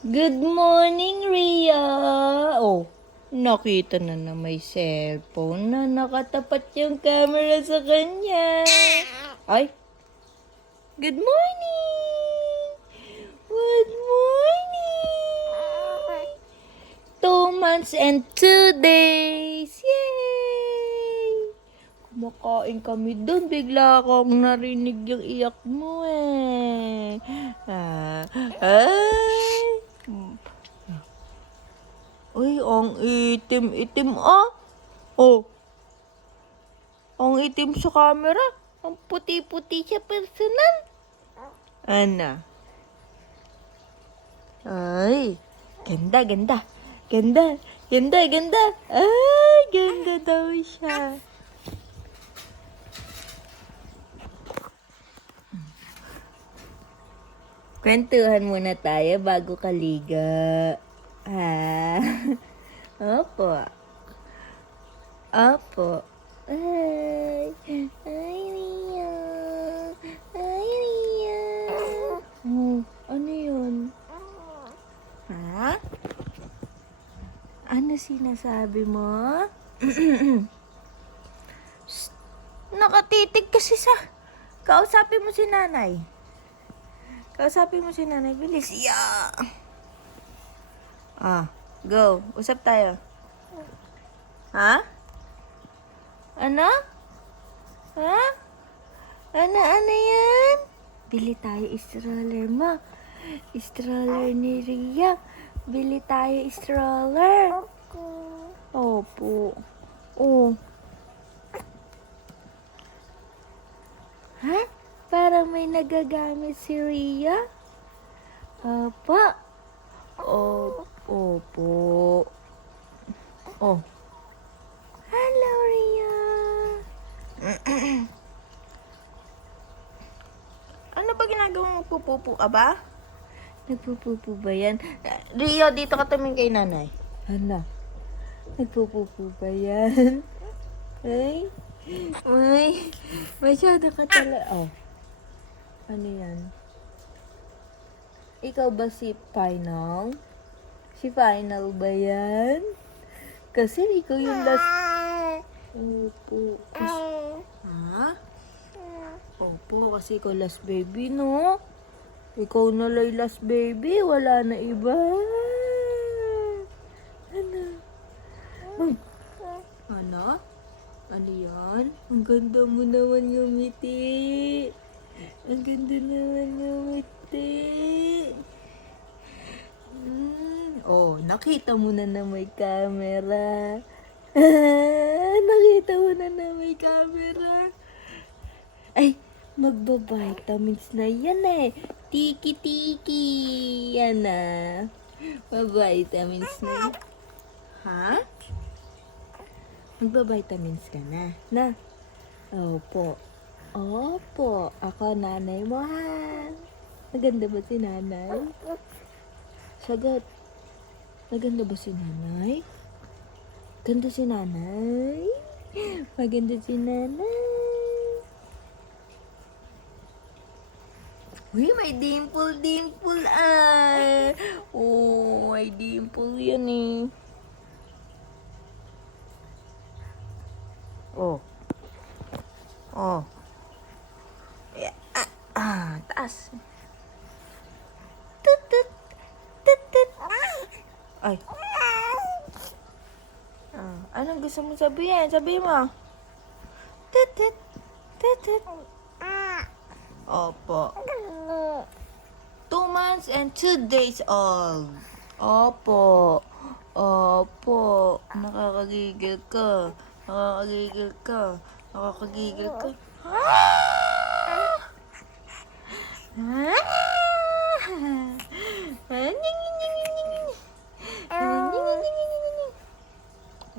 Good morning, Ria! Oh, nakita na may cellphone na nakatapat yung camera sa kanya. Ay, good morning! Good morning! 2 months and 2 days! Yay! Kumakain kami doon. Bigla akong narinig yung iyak mo eh. Ay! Uy, ang itim-itim ah. Oh, ang itim sa camera. Ang puti-puti siya personal. Ana. Ay, ganda, ganda. Ganda, ganda, ganda. Ay, ganda daw siya. Kwentuhan muna tayo bago kaliga. Opo. Opo. Ay. Ay, Ria. Ay, Ria. Oh, ano yun? Ha? Ano sinasabi mo? Shh. Nakatitig kasi sa... Kausapin mo si nanay. Kausapin mo si nanay. Bilis. Yeah. Go. Usap tayo. Ha? Ano? Ha? Ano yan? Bili tayo stroller mo. Stroller ni Ria. Bili tayo stroller. Opo. Oh. Ha? Parang may nagagamit si Ria. Opo. Opo. Oh. Hello, Ria. Ano ba ginagawa mo? Pupupo ka ba? Nagpupupo ba yan? Ria, dito ka tumingin kay nanay. Ano? Nagpupupo ba yan? Ay? Ay, masyado ka talaga. Oh. Ano yan? Ikaw ba si Final? Si Final ba yan? Kasi ikaw yung last... Opo. Ha? Opo, kasi ikaw last baby, no? Ikaw na lang last baby, wala na iba. Ano? Ano? Ano yan? Ang ganda mo naman yung ngiti. Ang ganda naman yung ngiti. Oh, nakita mo na may camera. Nakita mo na may camera. Ay, magba-vitamins na yan eh. Tiki-tiki. Yan na. Magba-vitamins na. Ha? Magba-vitamins ka na. Na? Opo. Opo. Ako nanay mo ha. Maganda ba si nanay? Sagot. Maganda ba si nanay? Ganda si nanay? Maganda si nanay. Uy, may dimple ah. Oh, may dimple yan eh. Oh. Oh. Yeah. Taas. Tut, tut. Tut, tut. Ay. Anong gusto mo sabihin? Sabihin mo. Tut, tut. Tut, tut. Opo. 2 months and 2 days old. Opo. Opo. Nakakagigil ka. Nakakagigil ka. Nakakagigil ka.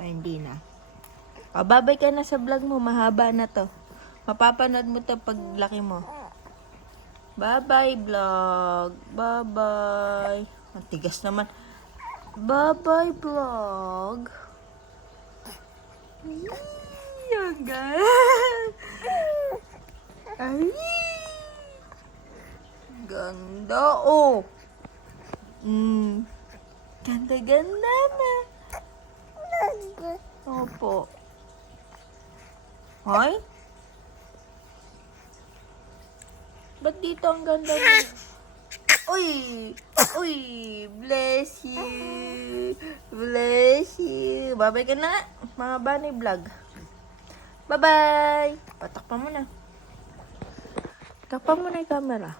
Ay, hindi na. Babay ka na sa vlog mo. Mahaba na to. Mapapanood mo to pag laki mo. Bye-bye, vlog. Bye-bye. Ang tigas naman. Bye-bye, vlog. Ay, Ay, ganda, oh. Ganda-ganda na. Opo. Hoy? Ba't dito ang ganda mo? Uy! Uy! Bless you! Bless you! Babay ka na, mga bunny vlog. Bye-bye! Patakpan mo na. Takpan mo na yung camera.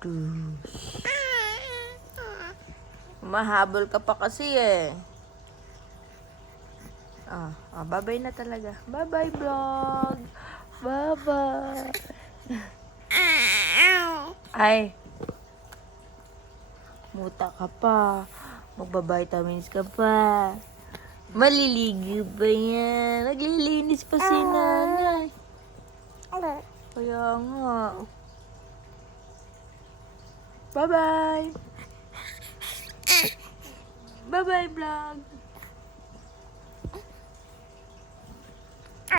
Dush. Mahabol ka pa kasi eh. Bye-bye na talaga. Bye-bye vlog. Bye-bye. Ay. Muta ka pa. Magbabitamins ka pa. Maliligo ba yan? Naglilinis pa si nanay. Kaya nga. Bye-bye. Bye-bye vlog.